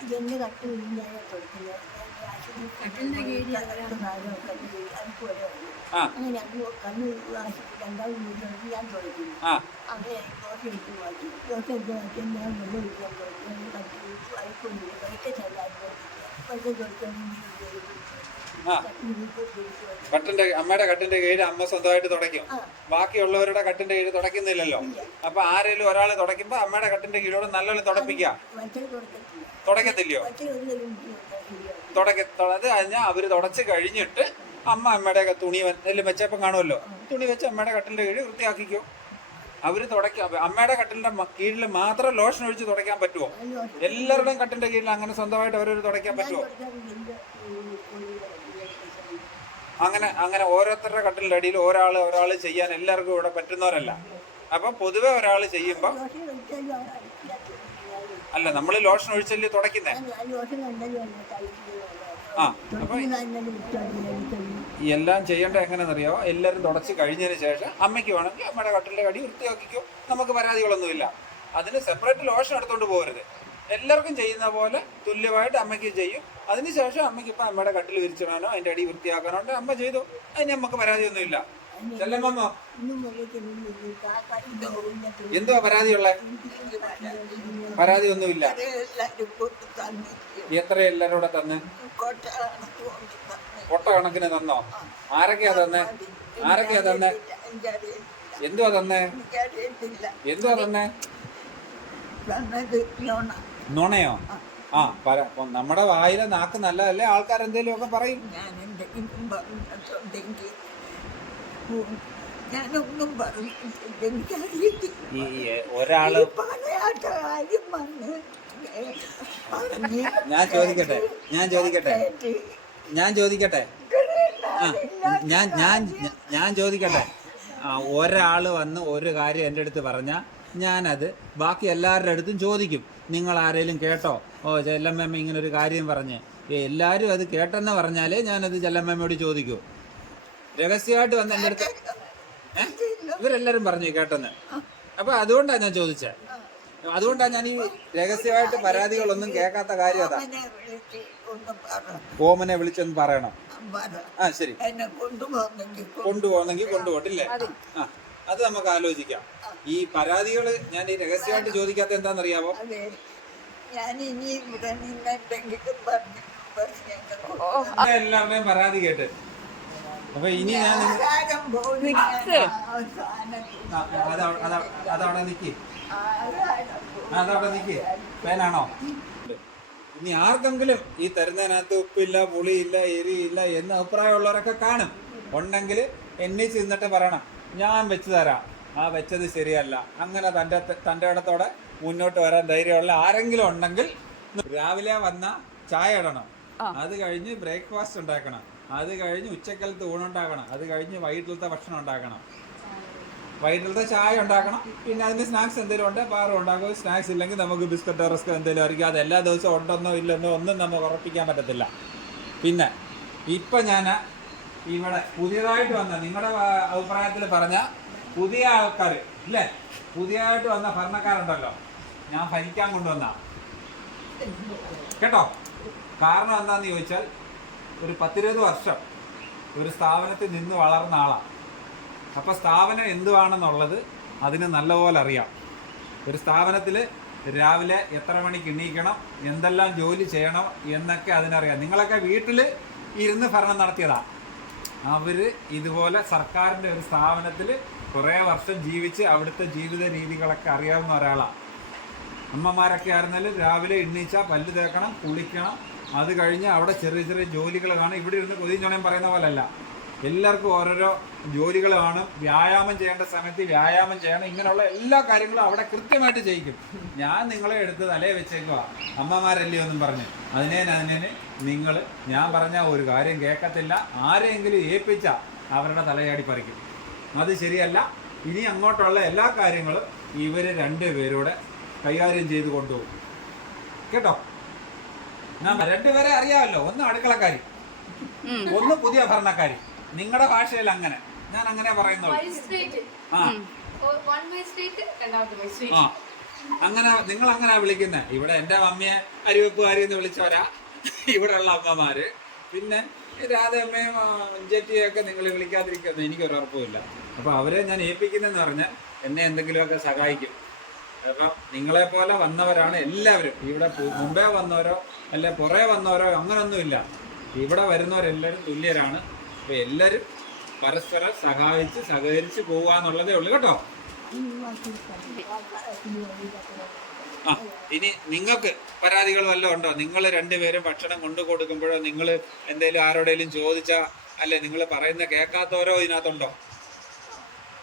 ആ. ആ. കട്ടിന്റെ അമ്മയുടെ കട്ടിന്റെ കീഴിൽ അമ്മ സ്വന്തമായിട്ട് തുടയ്ക്കും. ബാക്കിയുള്ളവരുടെ കട്ടിന്റെ കീഴിൽ തുടയ്ക്കുന്നില്ലല്ലോ. അപ്പൊ ആരെങ്കിലും ഒരാൾ തുടയ്ക്കുമ്പോ അമ്മയുടെ കട്ടിന്റെ കീഴോട് നല്ലോണം തുടപ്പിക്കുക തുടക്കത്തില്ലയോ തുടക്ക തൊ- അത് കഴിഞ്ഞാൽ അവർ തുടച്ച് കഴിഞ്ഞിട്ട് അമ്മ അമ്മയുടെ തുണി എല്ലാം വെച്ചപ്പം കാണുമല്ലോ തുണി വെച്ച് അമ്മയുടെ കട്ടിന്റെ കീഴിൽ വൃത്തിയാക്കിക്കോ. അവർ തുടയ്ക്കാം അമ്മയുടെ കട്ടിലിന്റെ കീഴിൽ മാത്രം ലോഷൻ ഒഴിച്ച് തുടയ്ക്കാൻ പറ്റുമോ എല്ലാവരുടെയും കട്ടിന്റെ കീഴിൽ അങ്ങനെ സ്വന്തമായിട്ട് അവരൊരു തുടയ്ക്കാൻ പറ്റുമോ അങ്ങനെ അങ്ങനെ ഓരോരുത്തരുടെ കട്ടിലിന്റെ അടിയിൽ ഒരാൾ ഒരാൾ ചെയ്യാൻ എല്ലാവർക്കും ഇവിടെ പറ്റുന്നവരല്ല. അപ്പൊ പൊതുവെ ഒരാൾ ചെയ്യുമ്പോൾ അല്ല നമ്മൾ ലോഷൻ ഒഴിച്ചല്ലേ തുടക്കുന്നേ ആ എല്ലാം ചെയ്യേണ്ട എങ്ങനെയാണെന്നറിയാമോ എല്ലാവരും തുടച്ച് കഴിഞ്ഞതിന് ശേഷം അമ്മയ്ക്ക് വേണമെങ്കിൽ അമ്മയുടെ കട്ടിലിന്റെ കടി വൃത്തിയാക്കിക്കോ. നമുക്ക് പരാതികളൊന്നുമില്ല. അതിന് സെപ്പറേറ്റ് ലോഷൻ എടുത്തുകൊണ്ട് പോകരുത്. എല്ലാവർക്കും ചെയ്യുന്ന പോലെ തുല്യമായിട്ട് അമ്മയ്ക്ക് ചെയ്യും. അതിനുശേഷം അമ്മയ്ക്ക് ഇപ്പൊ അമ്മയുടെ കട്ടിൽ വിരിച്ചിടാനോ അതിന്റെ അടി വൃത്തിയാക്കാനോ ഉണ്ട്. അമ്മ ചെയ്തു. അതിന് നമുക്ക് പരാതിയൊന്നുമില്ല. ചെല്ലമ്മ എന്തുവാ പരാതിയുള്ളേ? പരാതി ഒന്നുമില്ല എത്ര എല്ലാരും കൂടെ തന്നെ? കൊട്ട കണക്കിന് തന്നോ? ആരൊക്കെയാ തന്നെ? ആരൊക്കെയാ തന്നെ? എന്തുവാ തന്നെ? എന്തുവാ തന്നെ? നുണയോ? ആ പറ. നമ്മുടെ വായിലെ നാക്ക് നല്ലതല്ലേ? ആൾക്കാർ എന്തെങ്കിലും ഒക്കെ പറയും. ഞാൻ എന്തെങ്കിലും പറഞ്ഞിട്ടുണ്ടെങ്കിൽ ഞാനൊന്നും പറഞ്ഞിട്ടില്ല എനിക്കറിയില്ല ഈ ഒരാൾ പറയാത്ത കാര്യം വന്ന് പറഞ്ഞ് ഞാൻ ചോദിക്കട്ടെ? ഞാൻ ചോദിക്കട്ടെ? കേട്ട് ഞാൻ ചോദിക്കട്ടെ? ആ ഞാൻ ഞാൻ ഞാൻ ചോദിക്കട്ടെ? ആ ഒരാൾ വന്ന് ഒരു കാര്യം എന്റെ അടുത്ത് പറഞ്ഞാൽ ഞാനത് ബാക്കി എല്ലാവരുടെ അടുത്തും ചോദിക്കും. നിങ്ങൾ ആരെങ്കിലും കേട്ടോ? ഓ ചെല്ലമ്മ ഇങ്ങനെ ഒരു കാര്യം പറഞ്ഞ്. എല്ലാവരും അത് കേട്ടെന്ന് പറഞ്ഞാലേ ഞാനത് ചെല്ലമ്മയോട് ചോദിക്കൂ. രഹസ്യമായിട്ട് വന്ന് എന്റെ അടുത്ത്? ഇവരെല്ലാരും പറഞ്ഞു കേട്ടെന്ന്. അപ്പൊ അതുകൊണ്ടാണ് ഞാൻ ചോദിച്ചത് അതുകൊണ്ടാണ് ഞാൻ ഈ രഹസ്യമായിട്ട് പരാതികളൊന്നും കേൾക്കാത്ത കാര്യം അതാ. ഓമനെ വിളിച്ചൊന്ന് പറയണം. ആ ശരി. കൊണ്ടുപോകുന്നെങ്കിൽ കൊണ്ടുപോകട്ടില്ലേ അത്. നമുക്ക് ആലോചിക്കാം. ഈ പരാതികൾ ഞാൻ ഈ രഹസ്യമായിട്ട് ചോദിക്കാത്ത എന്താണെന്നറിയാമോ എല്ലാവരുടെയും പരാതി കേട്ട്. അപ്പൊ ഇനി ഞാൻ അതവിടെ- നിക്ക്. ആ, അതവിടെ നിക്ക്. പേനാണോ? ഇനി ആർക്കെങ്കിലും ഈ തരുന്നതിനകത്ത് ഉപ്പില്ല പുളിയില്ല എരിയില്ല എന്ന് അഭിപ്രായമുള്ളവരൊക്കെ കാണും. ഉണ്ടെങ്കിൽ എന്നെ ചെന്നിട്ട് പറയണം. ഞാൻ വെച്ച് തരാം. ആ വെച്ചത് ശരിയല്ല. അങ്ങനെ തന്റെ തന്റെ ഇടത്തോടെ മുന്നോട്ട് വരാൻ ധൈര്യമുള്ള ആരെങ്കിലും ഉണ്ടെങ്കിൽ രാവിലെ വന്ന ചായ ഇടണം. അത് കഴിഞ്ഞ് ബ്രേക്ക്ഫാസ്റ്റ് ഉണ്ടാക്കണം. അത് കഴിഞ്ഞ് ഉച്ചക്കലത്ത് ഊണുണ്ടാക്കണം അത് കഴിഞ്ഞ് വൈകിട്ടിലത്തെ ഭക്ഷണം ഉണ്ടാക്കണം. വൈകിട്ടിലത്തെ ചായ ഉണ്ടാക്കണം. പിന്നെ അതിന് സ്നാക്സ് എന്തെങ്കിലും ഉണ്ട്? പാറും ഉണ്ടാക്കും. സ്നാക്സ് ഇല്ലെങ്കിൽ നമുക്ക് ബിസ്ക്കറ്റ് റസ്ക് എന്തെങ്കിലും ആയിരിക്കും. അത് എല്ലാ ദിവസവും ഉണ്ടെന്നോ ഇല്ലെന്നോ ഒന്നും നമുക്ക് ഉറപ്പിക്കാൻ പറ്റത്തില്ല. പിന്നെ ഇപ്പം ഞാൻ ഇവിടെ പുതിയതായിട്ട് വന്ന നിങ്ങളുടെ അഭിപ്രായത്തിൽ പറഞ്ഞ പുതിയ ആൾക്കാർ ഇല്ലേ? പുതിയതായിട്ട് വന്ന ഭരണക്കാരുണ്ടല്ലോ. ഞാൻ ഭരിക്കാൻ കൊണ്ടുവന്ന. കേട്ടോ? കാരണം എന്താന്ന് ചോദിച്ചാൽ ഒരു പത്തിരുപത് വർഷം ഒരു സ്ഥാപനത്തിൽ നിന്ന് വളർന്ന ആളാണ് അപ്പോൾ സ്ഥാപനം എന്തുവാണെന്നുള്ളത് അതിന് നല്ലപോലെ അറിയാം. ഒരു സ്ഥാപനത്തിൽ രാവിലെ എത്ര മണിക്ക് എണീക്കണം എന്തെല്ലാം ജോലി ചെയ്യണം എന്നൊക്കെ അതിനറിയാം. നിങ്ങളൊക്കെ വീട്ടിൽ ഇരുന്ന് ഭരണം നടത്തിയതാണ് അവർ ഇതുപോലെ സർക്കാരിന്റെ ഒരു സ്ഥാപനത്തിൽ കുറേ വർഷം ജീവിച്ച് അവിടുത്തെ ജീവിത രീതികളൊക്കെ അറിയാവുന്ന ഒരാളാണ് അമ്മമാരൊക്കെ ആയിരുന്നാലും രാവിലെ എണ്ണീച്ചാൽ പല്ല് തേക്കണം കുളിക്കണം. അത് കഴിഞ്ഞ് അവിടെ ചെറിയ ചെറിയ ജോലികൾ കാണും. ഇവിടെ ഇരുന്ന് കൊതിയും ചുണയും പറയുന്ന പോലെയല്ല എല്ലാവർക്കും ഓരോരോ ജോലികൾ കാണും. വ്യായാമം ചെയ്യേണ്ട സമയത്ത് വ്യായാമം ചെയ്യണം. ഇങ്ങനെയുള്ള എല്ലാ കാര്യങ്ങളും അവിടെ കൃത്യമായിട്ട് ചെയ്യിക്കും. ഞാൻ നിങ്ങളെ എടുത്ത് തലയെ വെച്ചേക്കുക അമ്മമാരല്ലേ ഒന്നും പറഞ്ഞു. അതിനെ അതിനെ നിങ്ങൾ ഞാൻ പറഞ്ഞ ഒരു കാര്യം കേൾക്കത്തില്ല. ആരെങ്കിലും ഏൽപ്പിച്ച അവരുടെ തലയാടി പറിക്കും. അത് ശരിയല്ല. ഇനി അങ്ങോട്ടുള്ള എല്ലാ കാര്യങ്ങളും ഇവർ രണ്ടുപേരൂടെ കൈകാര്യം ചെയ്ത് കൊണ്ടുപോകും. കേട്ടോ? ഞാൻ രണ്ടുപേരെ അറിയാമല്ലോ. ഒന്ന് അടുക്കളക്കാരി ഒന്ന് പുതിയ ഭരണക്കാരി. നിങ്ങളുടെ ഭാഷയിൽ അങ്ങനെ. ഞാൻ അങ്ങനെ പറയുന്നുള്ളൂ. ആ. അങ്ങനെ നിങ്ങൾ അങ്ങനെ വിളിക്കുന്നേ. ഇവിടെ എന്റെ അമ്മയെ അരിവെപ്പുകാരി എന്ന് വിളിച്ചവരാ. ഇവിടെ ഉള്ള അമ്മമാര്. പിന്നെ രാധയമ്മയും ജെറ്റിയൊക്കെ നിങ്ങൾ വിളിക്കാതിരിക്കുന്നത് എനിക്കൊരു ഉറപ്പുമില്ല അപ്പൊ അവരെ ഞാൻ ഏൽപ്പിക്കുന്നെന്ന് പറഞ്ഞാൽ എന്നെ എന്തെങ്കിലുമൊക്കെ സഹായിക്കും. കാരണം നിങ്ങളെ പോലെ വന്നവരാണ് എല്ലാവരും. ഇവിടെ മുമ്പേ വന്നവരോ അല്ലെ പുറേ വന്നവരോ അങ്ങനൊന്നുമില്ല ഇവിടെ വരുന്നവരെല്ലാവരും തുല്യരാണ്. അപ്പൊ എല്ലാവരും പരസ്പരം സഹായിച്ച് സഹകരിച്ച് പോകുക എന്നുള്ളതേ ഉള്ളൂ. കേട്ടോ? ആ ഇനി നിങ്ങൾക്ക് പരാതികൾ വല്ലതും ഉണ്ടോ? നിങ്ങൾ രണ്ടുപേരും ഭക്ഷണം കൊണ്ടു കൊടുക്കുമ്പോഴോ നിങ്ങൾ എന്തെങ്കിലും ആരോടെങ്കിലും ചോദിച്ചാൽ അല്ലെ നിങ്ങൾ പറയുന്ന കേൾക്കാത്തവരോ ഇതിനകത്തുണ്ടോ?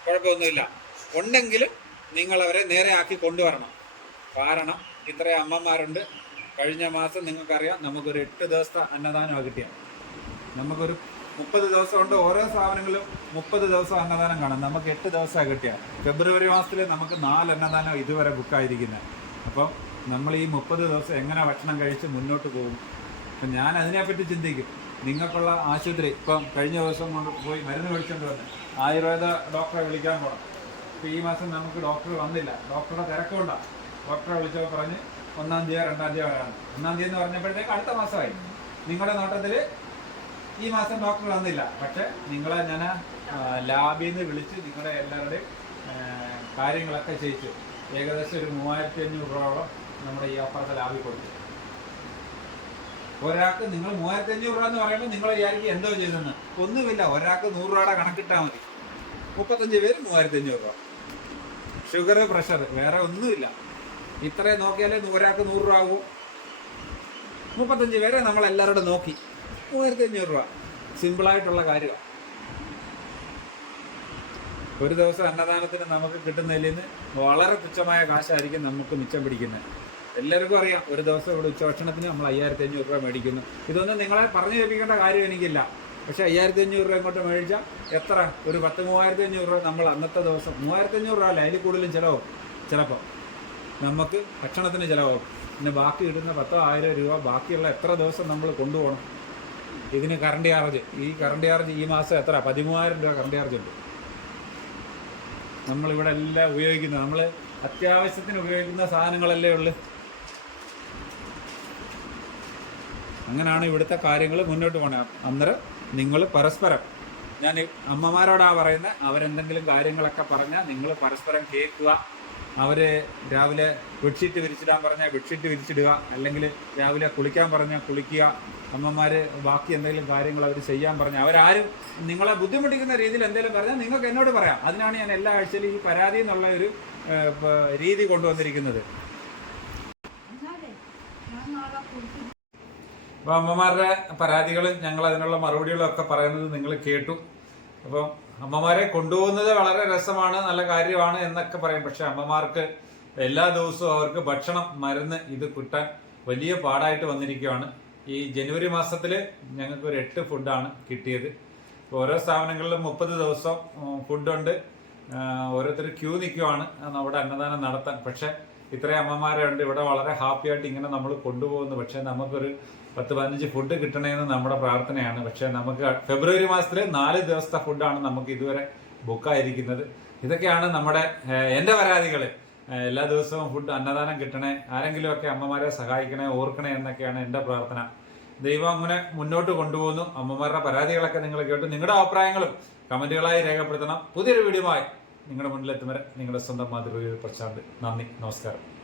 കുഴപ്പമൊന്നുമില്ല. ഉണ്ടെങ്കിലും നിങ്ങൾ അവരെ നേരെ ആക്കി കൊണ്ടുവരണം. കാരണം ഇത്ര അമ്മമാരുണ്ട്. കഴിഞ്ഞ മാസം നിങ്ങൾക്കറിയാം നമുക്കൊരു എട്ട് ദിവസത്തെ അന്നദാനമാണ് കിട്ടിയത്. നമുക്കൊരു മുപ്പത് ദിവസം കൊണ്ട് ഓരോ സ്ഥാപനങ്ങളിലും മുപ്പത് ദിവസം അന്നദാനം കാണാം. നമുക്ക് എട്ട് ദിവസമാണ് കിട്ടിയ ഫെബ്രുവരി മാസത്തിൽ നമുക്ക് നാല് അന്നദാനം ഇതുവരെ ബുക്കായിരിക്കുന്നത് അപ്പം നമ്മൾ ഈ മുപ്പത് ദിവസം എങ്ങനെ ഭക്ഷണം കഴിച്ച് മുന്നോട്ട് പോകും? അപ്പം ഞാൻ അതിനെപ്പറ്റി ചിന്തിക്കും. നിങ്ങൾക്കുള്ള ആശുപത്രി ഇപ്പം കഴിഞ്ഞ ദിവസം കൊണ്ട് പോയി മരുന്ന് മേടിച്ചുകൊണ്ട് വന്ന് ആയുർവേദ ഡോക്ടറെ വിളിക്കാൻ പോകണം ഇപ്പം ഈ മാസം നമുക്ക് ഡോക്ടർ വന്നില്ല. ഡോക്ടറുടെ തിരക്കുകൊണ്ടാണ് ഡോക്ടറെ വിളിച്ചപ്പോൾ പറഞ്ഞ് ഒന്നാം തീയതി രണ്ടാം തീയതി വരാണ്. ഒന്നാം തീയതി എന്ന് പറഞ്ഞപ്പോഴത്തേക്ക് അടുത്ത മാസമായി. നിങ്ങളുടെ നോട്ടത്തിൽ ഈ മാസം ഡോക്ടർ വന്നില്ല. പക്ഷേ നിങ്ങളെ ഞാൻ ലാബിൽ നിന്ന് വിളിച്ച് നിങ്ങളുടെ എല്ലാവരുടെയും കാര്യങ്ങളൊക്കെ ചെയ്യിച്ചു. ഏകദേശം ഒരു മൂവായിരത്തി അഞ്ഞൂറ് രൂപയോളം നമ്മുടെ ഈ അപ്പുറത്തെ ലാബിൽ കൊടുത്തു. ഒരാൾക്ക് നിങ്ങൾ മൂവായിരത്തി അഞ്ഞൂറ് രൂപ എന്ന് പറയുമ്പോൾ നിങ്ങൾ വിചാരിക്കും എന്തോ ചെയ്തെന്ന്. ഒന്നുമില്ല ഒരാൾക്ക് നൂറ് രൂപയുടെ കണക്കിട്ടാൽ മതി. മുപ്പത്തഞ്ച് പേര് മൂവായിരത്തി അഞ്ഞൂറ് രൂപ. ഷുഗർ പ്രഷർ വേറെ ഒന്നുമില്ല. ഇത്രയും നോക്കിയാലേ ഒരാൾക്ക് നൂറ് രൂപ ആകും മുപ്പത്തഞ്ച് പേരെ നമ്മൾ എല്ലാവരോടും നോക്കി. മൂവായിരത്തി അഞ്ഞൂറ് രൂപ സിമ്പിളായിട്ടുള്ള കാര്യമാണ് ഒരു ദിവസം അന്നദാനത്തിന് നമുക്ക് കിട്ടുന്നതിൽ നിന്ന് വളരെ തുച്ഛമായ കാശായിരിക്കും നമുക്ക് മിച്ചം പിടിക്കുന്നത്. എല്ലാവർക്കും അറിയാം ഒരു ദിവസം ഇവിടെ ഉച്ചഭക്ഷണത്തിന് നമ്മൾ അയ്യായിരത്തി അഞ്ഞൂറ് രൂപ മേടിക്കുന്നു. ഇതൊന്നും നിങ്ങളെ പറഞ്ഞു കേൾപ്പിക്കേണ്ട കാര്യം എനിക്കില്ല. പക്ഷെ അയ്യായിരത്തി അഞ്ഞൂറ് രൂപ ഇങ്ങോട്ട് മേടിച്ചാൽ എത്ര? ഒരു പത്ത് മൂവായിരത്തി അഞ്ഞൂറ് രൂപ നമ്മൾ അന്നത്തെ ദിവസം മൂവായിരത്തി അഞ്ഞൂറ് രൂപ അല്ല അതിൽ കൂടുതലും ചിലവും ചിലപ്പോൾ നമുക്ക് ഭക്ഷണത്തിന് ചിലവാകും. പിന്നെ ബാക്കി കിട്ടുന്ന പത്തോ ആയിരം രൂപ ബാക്കിയുള്ള എത്ര ദിവസം നമ്മൾ കൊണ്ടുപോകണം? ഇതിന് കറണ്ട് ചാർജ്. ഈ കറണ്ട് ചാർജ് ഈ മാസം എത്ര? പതിമൂവായിരം രൂപ കറണ്ട് ചാർജ് ഉണ്ട്. നമ്മളിവിടെ എല്ലാം ഉപയോഗിക്കുന്നത്. നമ്മൾ അത്യാവശ്യത്തിന് ഉപയോഗിക്കുന്ന സാധനങ്ങളല്ലേ ഉള്ളു. അങ്ങനെയാണ് ഇവിടുത്തെ കാര്യങ്ങൾ മുന്നോട്ട് പോകണത് അന്നേരം നിങ്ങൾ പരസ്പരം ഞാൻ അമ്മമാരോടാണ് അമ്മമാരോടാ പറയുന്നത് അവരെന്തെങ്കിലും കാര്യങ്ങളൊക്കെ പറഞ്ഞാൽ നിങ്ങൾ പരസ്പരം കേൾക്കുക. അവർ രാവിലെ ബെഡ്ഷീറ്റ് വിരിച്ചിടാൻ പറഞ്ഞാൽ ബെഡ്ഷീറ്റ് വിരിച്ചിടുക. അല്ലെങ്കിൽ രാവിലെ കുളിക്കാൻ പറഞ്ഞാൽ കുളിക്കുക. അമ്മമാർ ബാക്കി എന്തെങ്കിലും കാര്യങ്ങൾ അവർ ചെയ്യാൻ പറഞ്ഞാൽ അവരാരും നിങ്ങളെ ബുദ്ധിമുട്ടിക്കുന്ന രീതിയിൽ എന്തെങ്കിലും പറഞ്ഞാൽ നിങ്ങൾക്ക് എന്നോട് പറയാം. അതിനാണ് ഞാൻ എല്ലാ ആഴ്ചയിലും ഈ പരാതി എന്നുള്ള ഒരു രീതി കൊണ്ടുവന്നിരിക്കുന്നത്. അപ്പോൾ അമ്മമാരുടെ പരാതികളും ഞങ്ങൾ അതിനുള്ള മറുപടികളും ഒക്കെ പറയുന്നത് നിങ്ങൾ കേട്ടു. അപ്പം അമ്മമാരെ കൊണ്ടുപോകുന്നത് വളരെ രസമാണ് നല്ല കാര്യമാണ് എന്നൊക്കെ പറയും. പക്ഷെ അമ്മമാർക്ക് എല്ലാ ദിവസവും അവർക്ക് ഭക്ഷണം മരുന്ന് ഇത് കിട്ടാൻ വലിയ പാടായിട്ട് വന്നിരിക്കുകയാണ്. ഈ ജനുവരി മാസത്തിൽ ഞങ്ങൾക്ക് ഒരു എട്ട് ഫുഡാണ് കിട്ടിയത്. ഓരോ സ്ഥാപനങ്ങളിലും മുപ്പത് ദിവസം ഫുഡുണ്ട്. ഓരോരുത്തർ ക്യൂ നിൽക്കുവാണ്. നമ്മുടെ അന്നദാനം നടത്താൻ. പക്ഷെ ഇത്രയും അമ്മമാരുണ്ട് ഇവിടെ വളരെ ഹാപ്പി ആയിട്ട് ഇങ്ങനെ നമ്മൾ കൊണ്ടുപോകുന്നു. പക്ഷേ നമുക്കൊരു പത്ത് പതിനഞ്ച് ഫുഡ് കിട്ടണമെന്ന് നമ്മുടെ പ്രാർത്ഥനയാണ്. പക്ഷേ നമുക്ക് ഫെബ്രുവരി മാസത്തിൽ നാല് ദിവസത്തെ ഫുഡാണ് നമുക്ക് ഇതുവരെ ബുക്കായിരിക്കുന്നത് ഇതൊക്കെയാണ് നമ്മുടെ എന്റെ പരാതികൾ എല്ലാ ദിവസവും ഫുഡ് അന്നദാനം കിട്ടണേ ആരെങ്കിലുമൊക്കെ അമ്മമാരെ സഹായിക്കണേ ഓർക്കണേ എന്നൊക്കെയാണ് എന്റെ പ്രാർത്ഥന. ദൈവം അങ്ങനെ മുന്നോട്ട് കൊണ്ടുപോകുന്നു. അമ്മമാരുടെ പരാതികളൊക്കെ നിങ്ങൾ കേട്ടു. നിങ്ങളുടെ അഭിപ്രായങ്ങളും കമന്റുകളായി രേഖപ്പെടുത്തണം. പുതിയൊരു വീഡിയോയുമായി നിങ്ങളുടെ മുന്നിലെത്തും വരെ നിങ്ങളുടെ സ്വന്തം മാതൃകയിൽ പ്രശാന്ത് നന്ദി. നമസ്കാരം.